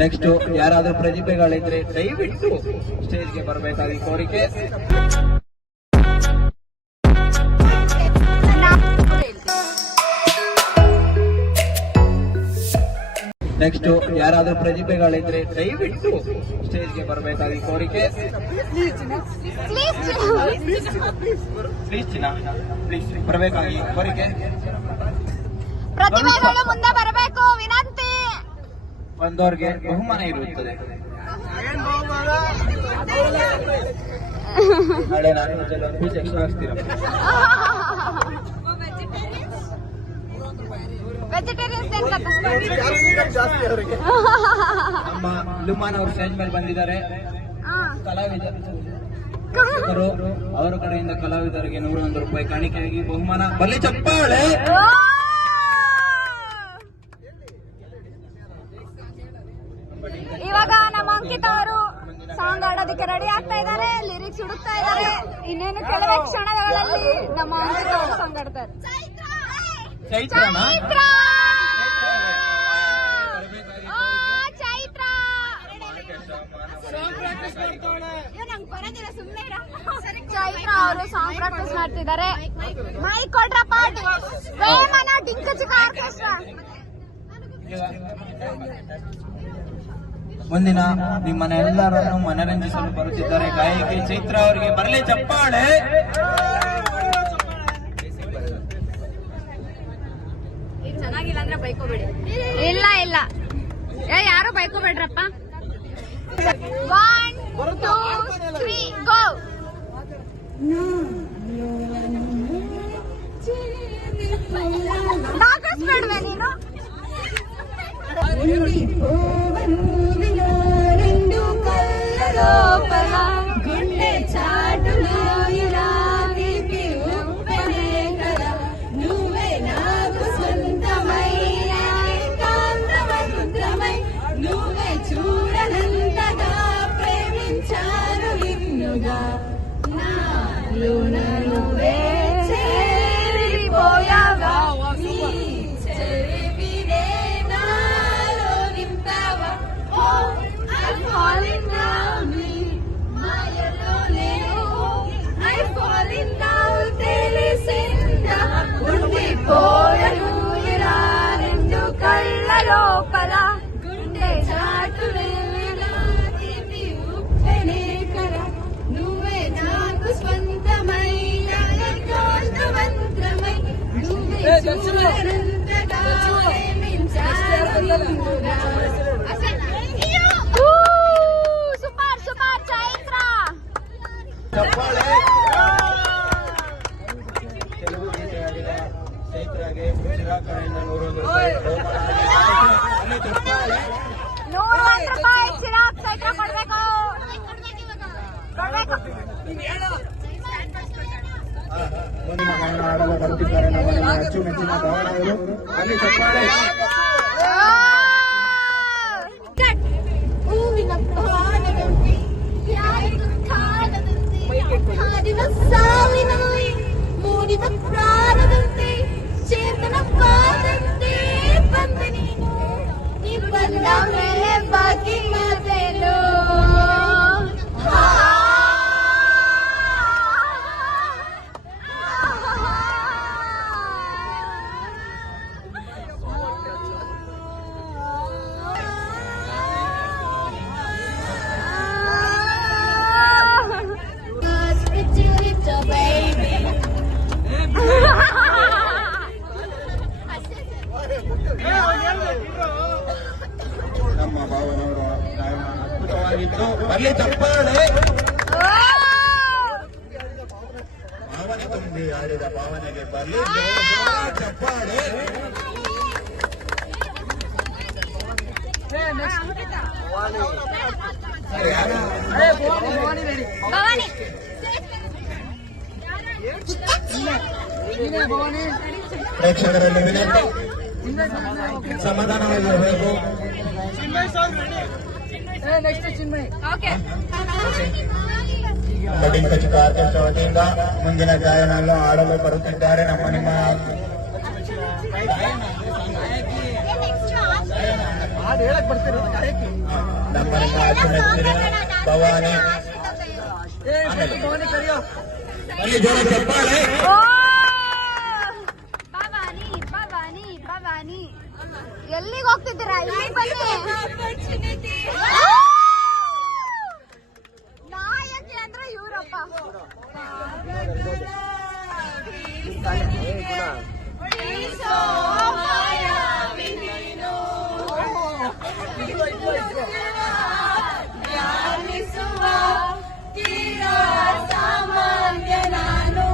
Next ಯಾರಾದ್ರೂ ಪ್ರತಿಭೆಗಳಿದ್ರೆ ದಯವಿಟ್ಟು ಸ್ಟೇಜ್ಗೆ ಬರಬೇಕಾಗಿ ಕೋರಿಕೆ. ನೆಕ್ಸ್ಟ್ ಯಾರಾದ್ರೂ ಪ್ರತಿಭೆಗಳಿದ್ರೆ ದಯವಿಟ್ಟು ಸ್ಟೇಜ್ಗೆ ಬರಬೇಕಾಗಿ ಕೋರಿಕೆ. ಪ್ಲೀಸ್ ಚಿನ್ನ, ಪ್ಲೀಸ್ ಬರಬೇಕಾಗಿ ಕೋರಿಕೆ. ಪ್ರತಿಭೆಗಳು ಮುಂದೆ ಬರಬೇಕು ವಿನಂತಿ. ಬಂದವರಿಗೆ ಬಹುಮಾನ ಇರುತ್ತದೆ. ನಾಳೆ ನಾನು ಪೀಸ್ ಎಕ್ಸ್ಟ್ರಾ ಹಾಕ್ತೀರ. ನಮ್ಮ ಲುಮಾನ್ ಅವರು ಸ್ಟೇಜ್ ಮೇಲೆ ಬಂದಿದ್ದಾರೆ. ಕಲಾವಿದರು ಅವರ ಕಡೆಯಿಂದ ಕಲಾವಿದರಿಗೆ 101 ರೂಪಾಯಿ ಕಾಣಿಕೆಯಾಗಿ ಬಹುಮಾನ. ಬಲ್ಲಿ ಚಪ್ಪಾಳೆ. ಇವಾಗ ನಮ್ಮ ಅಂಕಿತ ಅವರು ಸಾಂಗ್ ಆಡೋದಕ್ಕೆ ರೆಡಿ ಆಗ್ತಾ ಇದ್ದಾರೆ, ಲಿರಿಕ್ಸ್ ಹುಡುಕ್ತಾ ಇದ್ದಾರೆ. ಇನ್ನೇನು ಕೆಲವೇ ಕ್ಷಣಗಳಲ್ಲಿ ನಮ್ಮ ಅಂಕಿತ ಅವರು ಸಾಂಗ್ ಆಡ್ತಾರೆ. ಚೈತ್ರ ಅವರು ಸಾಂಗ್ ಪ್ರಾಕ್ಟೀಸ್ ಮಾಡ್ತಿದ್ದಾರೆ. ಮೈಕ್ ಕೊಡ್ರಪ್ಪ. ವೇಮನ ಡಿಂಕಚಿಕ ಆರ್ಕೆಸ್ಟ್ರಾ. ಮುಂದಿನ ನಿಮ್ಮನ್ನೆಲ್ಲರನ್ನು ಮನರಂಜಿಸಲು ಬರುತ್ತಿದ್ದಾರೆ ಗಾಯಕಿ ಚೈತ್ರ ಅವರಿಗೆ ಬರಲಿ ಚಪ್ಪಾಳೆ. ಚೆನ್ನಾಗಿಲ್ಲ ಅಂದ್ರೆ ಬೈಕೋಬೇಡಿ. ಇಲ್ಲ ಇಲ್ಲ, ಯಾರು ಬೈಕೋಬೇಡ್ರಪ್ಪ. 1 2 3 ಗೋ. ನಾಗಸ್ಬೇಡ್ವೆ ನೀನು. గుండె చాటులో ఇలా తీపి ఉప్పెనే కదా నువ్వే నాకు సొంతమయ్యా కాంతమై నువ్వే చూడనంతగా ప్రేమించాను నిన్నుగా నాలోన నువ్వే చేరిపోయావా నీ చెరివినే నాలో నింపావా. I'm falling down, I fall in love, తెలిసిందా ఉండిపోయను ఇలా రెండు కళ్ళ లోపల. గుండె చాటులే తీపి ఉప్పెనే కదా నువ్వే నాకు స్వంతమైన ఏకాంతమంత్రమై నువ్వే చూడనంతగా ప్రేమించాను నిన్నుగా. Super super Chaitra. తెలుగు ಗೀತೆಯಾಗಿದ ಚೈತ್ರಾಗೆ ಚಿರಾಕಡೆಯಿಂದ 101 ರೂಪಾಯಿ. 101 ರೂಪಾಯಿ ಚಿರಾಕ್ ಚೈತ್ರ ಕೊಡ್ಬೇಕು. ಮುಂದಿನ ಗಾಯನ ಆಡಲು ಬರುತ್ತಿದ್ದಾರೆ ನಮ್ಮ ಅಚ್ಚುಮೆಚ್ಚಿನ ಧಾವಣವರು. ಅಲ್ಲಿ ಚಪ್ಪಾಳೆ. ಹೂವಿನ ಪಾನದಂತೆ ಯಾರಿಗೂ ಕಾಣದಂತೆ ಹಾಡಿನ ಸಾವಿನಲ್ಲಿ ಮೂಡಿದ ಪ್ರಾಣದಂತೆ ಚೇತನವಾದಂತೆ ಬಂದ ನೀನು. ನೀ ಬಂದ ಮೇಲೆ ಬಾಕಿ ಮಾತೇನು. ನಮ್ಮ ಭಾವನವರ ಗಾಯನ ಅದ್ಭುತವಾಗಿತ್ತು. ಬರಲಿ ಚಪ್ಪಾಳೆ. ಭಾವನೆ ತುಂಬಿ ಆಡಿದ ಭಾವನೆಗೆ ಬರಲಿ ಚಪ್ಪಾಳೆ. ಪ್ರೇಕ್ಷಕರಲ್ಲಿ ವಿನಂತಿ, ಸಮಾಧಾನವಾಗಿರಬೇಕು. ಡಿಂಕಚಿಕ ಆರ್ಕೆಸ್ಟ್ರಾ ವತಿಯಿಂದ ಮುಂದಿನ ಗಾಯನವನ್ನು ಆಡಲು ಬರುತ್ತಿದ್ದಾರೆ ನಿಮ್ಮ ನಮ್ಮ ಅಚ್ಚುಮೆಚ್ಚಿನ ಭವಾನಿ ಅಲ್ಲಿ ಜೋರ ಚಪ್ಪಾಳೆ. ಭವಾನಿ ಭವಾನಿ ಭವಾನಿ ಎಲ್ಲಿಗೆ ಹೋಗ್ತಿದ್ದೀರಾ? ಇಲ್ಲಿ ಬನ್ನಿ. ನಾಯಕಿ ಅಂದ್ರೆ ಇವರಪ್ಪ. ಸಾಮಾನ್ಯ ನಾನು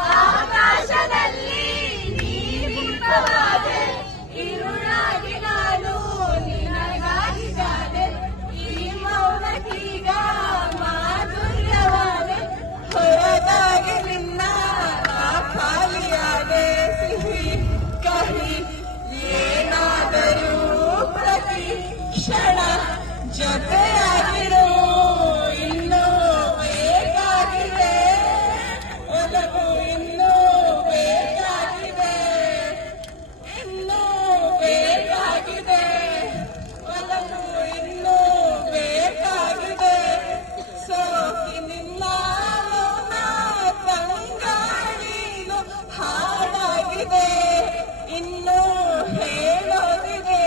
ಆಕಾಶದಲ್ಲಿ ನೀವಾದೆ ಇರುಳಾಗಿ ನಾನು ನಿನಗಾಗಿದ್ದಾನೆ ಈ ಮೌನಕ್ಕೀಗ ಮಾಧುರ್ಯವಾದೆ ಹೊರದಾಗಿ ನಿನ್ನ ಖಾಲಿಯಾದೆ ಸಿಹಿ ಕಹಿ ಏನಾದರೂ ಪ್ರತಿ ಕ್ಷಣ ಜೊತೆಯಾಗಿರು ಇನ್ನೂ ಬೇಕಾಗಿದೆ ಒಲವು ಇನ್ನೂ ಬೇಕಾಗಿದೆ ಇನ್ನೂ ಬೇಕಾಗಿದೆ ಒಲವು ಇನ್ನೂ ಬೇಕಾಗಿದೆ ಸೋಕಿನಿಂದ ತಂಗಾಳಿನು ಹಾಡಾಗಿದೆ ಇನ್ನೂ ಹೇಳೋದಿದೆ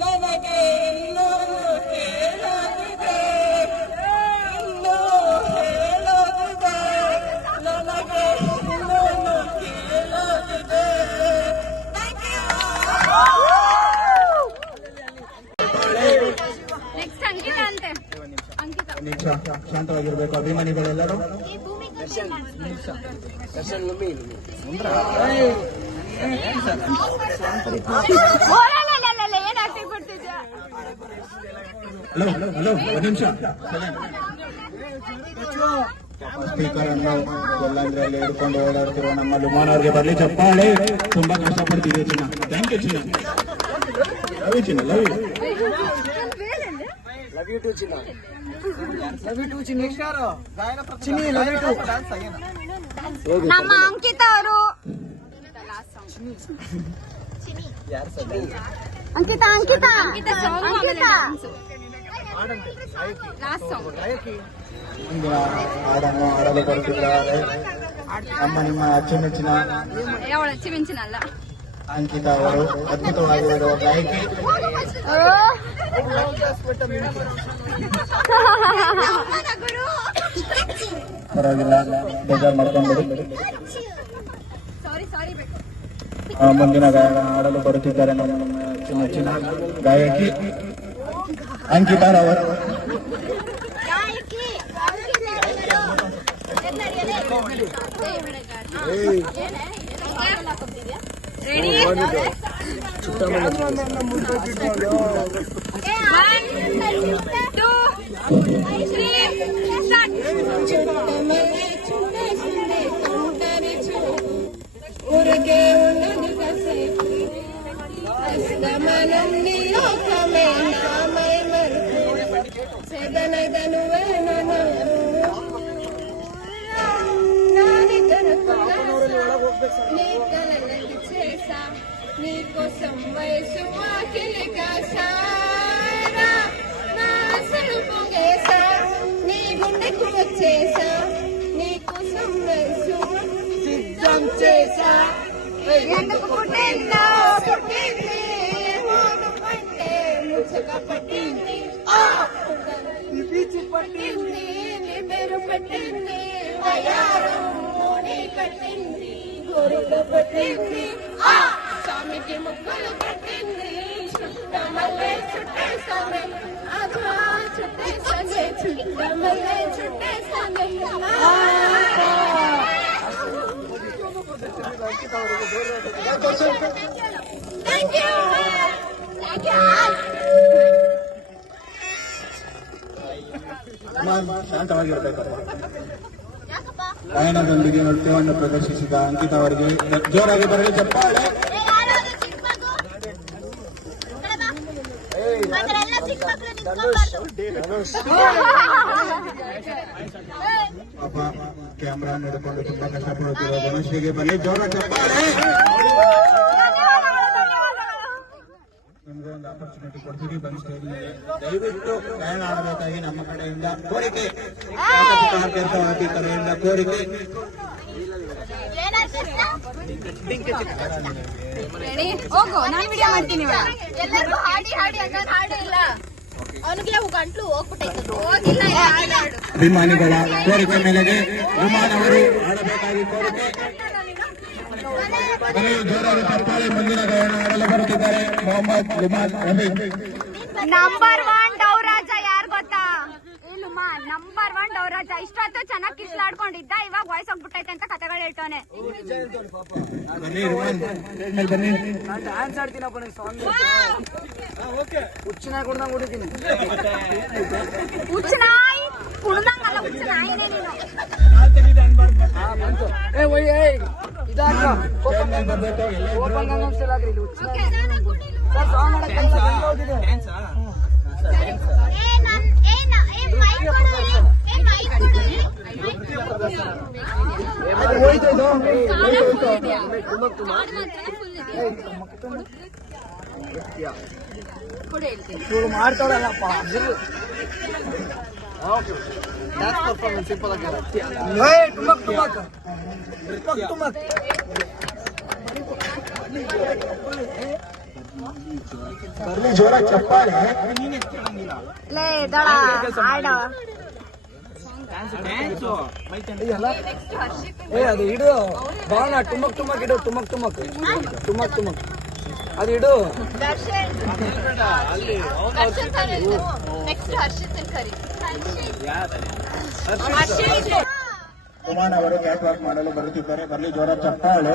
ನನಗೆ ಇನ್ನೊಂದು ಕೇಳೋದಿದೆ ಇನ್ನೂ ಹೇಳೋದಿದೆ ನನಗೆ ಇನ್ನೊಂದು ಕೇಳೋದಿದೆ. ನೆಕ್ಸ್ಟ್ ಅಂಕಿತ ಅಂತೆ. ಅಂಕಿತ ನಿಮಿಷ ಶಾಂತವಾಗಿರ್ಬೇಕು ಅಭಿಮಾನಿಗಳೆಲ್ಲರೂ. ಏನ್ ಆಕ್ಟಿಂಗ್ ಕೊಡ್ತಿದ್ಯಾ? ಹಲೋ ಹಲೋ ಹಲೋ ಒಂದು ನಿಮಿಷ. ಸ್ಪೀಕರ್ ಅನ್ನು ಎಲ್ಲಂದ್ರಲ್ಲಿ ಹಿಡ್ಕೊಂಡು ಓಡಾಡ್ತಿರುವ ನಮ್ಮ ಲುಮಾನ್ ಅವ್ರಿಗೆ ಬರ್ಲಿ ಚಪ್ಪಾಳೆ. ತುಂಬಾ ಕಷ್ಟಪಡ್ತಿದೆ ಚಿನ್ನ. ಥ್ಯಾಂಕ್ ಯು ಚಿನ್ನ. ಲವ್ ಯು ಚಿನ್ನ. Love you. Love you too ಚಿನ್ನ. ಲವ್ ಯು ಟು ಚಿನ್ನಿ. ಚಿನ್ನಿ ಲವ್ ಯು ಟು. ನಮ್ಮ ಅಂಕಿತ ಅವರು ಅಂಕಿತ ಅಂಕಿತ ಅಂಕಿತ ಮುಂದಿನ ಹಾಡನ್ನು ಹಾಡಲು ಬರುತ್ತಿದ್ದಾರೆ ನಿಮ್ಮ ಅಚ್ಚುಮೆಚ್ಚಿನ ಅಚ್ಚುಮೆಚ್ಚಿನಲ್ಲ ಅಂಕಿತ ಅವರು. ಅದ್ಭುತವಾಗಿರುವ ಗಾಯಕಿ. ಪರವಾಗಿಲ್ಲ, ಬೇಜಾರು ಮಾಡ್ಕೊಂಡು ಮುಂದಿನ ಗಾಯನ ಹಾಡಲು ಬರುತ್ತಿದ್ದಾರೆ ನಮ್ಮ ಅಚ್ಚುಮೆಚ್ಚಿನ ಗಾಯಕಿ ಅಂಕಿತಾ ಅವರು. ఊరికే ఉన్నది కాసేపు అస్తమానంది లోకమే నామై మరుపు సెదనగనువే నన్ను నాని నీ కలలకి చేసా నీ కోసం వయసు వాకిలి కాసారా నా అసలు పొగేసా నీ గుండెకు వచ్చేసా నీ కోసం వయసు సిద్ధం చేసా ఎందుకు పుట్టిందో పుట్టింది పంటే ముచ్చగా పట్టింది పట్టింది నీ పేరు పెట్టింది వయారు మోని కట్టింది గోరుక పట్టింది స్వామికి ముక్కలు కట్టింది Chuttamalle చుట్టేసామే Adha చుట్టేసామే Chuttamalle చుట్టేసామే Thank you. Thank you. ಶಾಂತವಾಗಿರಬೇಕು. ಗಾಯನದೊಂದಿಗೆ ನೃತ್ಯವನ್ನು ಪ್ರದರ್ಶಿಸಿದ ಅಂಕಿತ ಅವರಿಗೆ ಜೋರಾಗಿ ಬರಲಿ ಚಪ್ಪಾಳೆ. ಪಾಪ ಕ್ಯಾಮ್ರಾ ನೋಡಿಕೊಂಡು ತುಂಬಾ ಕಷ್ಟಪಡುತ್ತಿರುವ ಗಣೇಶ್ಗೆ ಬರಲಿ ಜೋರ ಚಪ್ಪಾಳೆ. ನಿಮ್ಗೆ ಒಂದು ಆಪರ್ಚುನಿಟಿ ಕೊಡ್ತೀವಿ, ಬಂದು ಸ್ಟೇಜ್ ಮೇಲೆ ದಯವಿಟ್ಟು ಗಾಯನ ಆಡಬೇಕಾಗಿ ನಮ್ಮ ಕಡೆಯಿಂದ ಕೋರಿಕೆ, ಕಾರ್ಯಕರ್ತರ ಕಡೆಯಿಂದ ಕೋರಿಕೆ. ಹೋಗು, ನಾನು ವಿಡಿಯೋ ಮಾಡ್ತೀನಿ. ಎಲ್ಲರಿಗೂ ಹಾಡಿ ಹಾಡಿ ಅನ್ನೋದು ಹಾಡೇ ಇಲ್ಲ. ಅವನಿಗೆ ಗಂಟ್ಲು ಹೋಗ್ಬಿಟ್ಟೈತೆ. ಹೋಗಿಲ್ಲ ಅಭಿಮಾನಿಗಳ ಕೋರಿಕೆ ಮೇಲೆಗೆ ವಿಮಾನ ಅವರು ಆಡಬೇಕಾಗಿ ಕೋರಿಕೆ. ಜೋರಾದ ಚಪ್ಪಾಳೆ. ಮುಂದಿನ ಗಾಯನ ಆಡಲು ಬರುತ್ತಿದ್ದಾರೆ ಮೊಹಮ್ಮದ್ ಲುಮಾನ್ ರಫಿ. ನಂಬರ್ 1 ಡೌರಾಜ ಯಾರು ಗೊತ್ತಾ? ಲುಮಾನ್ ನಂಬರ್ 1 ಡೌರಾಜ. ಇಷ್ಟೊತ್ತು ಚೆನ್ನಾಗಿ ಕಿಸ್ಲಾಡ್ಕೊಂಡಿದ್ದ, ಇವಾಗ ವಾಯ್ಸ್ ಹೋಗ್ಬಿಟ್ಟೈತೆ ಅಂತ ಕಥೆಗಳು ಹೇಳ್ತಾನೆ. ಬನ್ನಿ ರುಮಾನ್, ಸ್ಟೇಜ್ ಮೇಲೆ ಬನ್ನಿ. ನಾನು ಡ್ಯಾನ್ಸ್ ಆಡ್ತೀನಪ್ಪ, ನನಗೆ ಸಾಂಗ್ ಹುಚ್ಚಿನ ಕುಡ್ದಂಗ್ ಹೊಡಿತೀನಿ. ಹುಚ್ಚನಾಯಿ ಕುಡ್ದಂಗಲ್ಲ, ಹುಚ್ಚನಾಯಿನೇ ನೀನು. ಬಂತು. ಒಯ್ ಇದಾಕ ಓಪನ್ ಗಂಗಮ್ ಸ್ಟೈಲ್ ಆಗ್ರಿ ಇಲ್ಲಿ ಹುಚ್ಚಿನ ಸರ್ ಸಾಂಗ್ ಮಾಡಕ್ಕೆ ಹೋಗಿದೆ. ಹೋಯ್ತು ಇದು ಇವ್ರು ಮಾಡ್ತಾಳಲ್ಲಪ್ಪ ಡ್ಯಾನ್ಸ್ ಪರ್ಫಾರ್ಮೆನ್ಸ್ ಸಿಂಪಲ್ ಆಗಿ ಟುಮಕ್ ಟುಮಕ್ ಟುಮಕ್ ಬರ್ಲಿ ಜೋರ ಚಪ್ಪಾಳೆ. ಲೇ ದಳ ಆಡ. ಅದು ಇಡು ಬಾಣ ಟುಮಕ್ ಟುಮಕ್ ಇಡು ಟುಮಕ್ ಟುಮಕ್ ಟುಮಕ್ ಟುಮಕ್ ಅದು ಇಡು. ವಿಮಾನ ಅವರು ಕ್ಯಾಟ್ ವಾಕ್ ಮಾಡಲು ಬರುತ್ತಿದ್ದಾರೆ. ಬರ್ಲಿ ಜೋರ ಚಪ್ಪಾಳೆ.